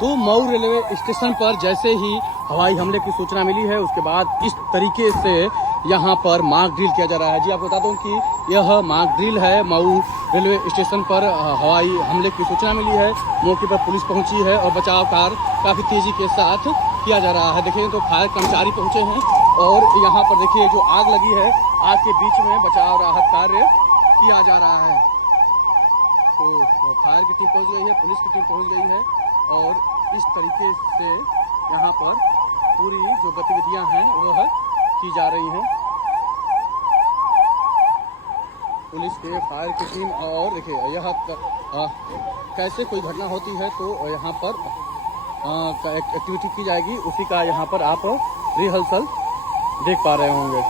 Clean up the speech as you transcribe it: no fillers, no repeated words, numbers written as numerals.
तो Mau railway station पर जैसे ही हवाई हमले की सूचना मिली है उसके बाद इस तरीके से यहाँ पर मॉक ड्रिल किया जा रहा है। जी आपको बता दूं कि यह मॉक ड्रिल है। मऊ रेलवे स्टेशन पर हवाई हमले की सूचना मिली है, मौके पर पुलिस पहुंची है और बचाव कार्य काफ़ी तेजी के साथ किया जा रहा है। देखिए तो फायर कर्मचारी पहुंचे हैं और यहाँ पर देखिए जो आग लगी है, आग के बीच में बचाव राहत कार्य किया जा रहा है। तो फायर की टीम पहुँच गई है, पुलिस की टीम पहुँच गई है और इस तरीके से यहाँ पर पूरी जो गतिविधियाँ हैं वह की जा रही हैं। पुलिस के फायर की टीम और देखिए यह कैसे कोई घटना होती है तो यहाँ पर एक्टिविटी की जाएगी, उसी का यहाँ पर आप रिहर्सल देख पा रहे होंगे।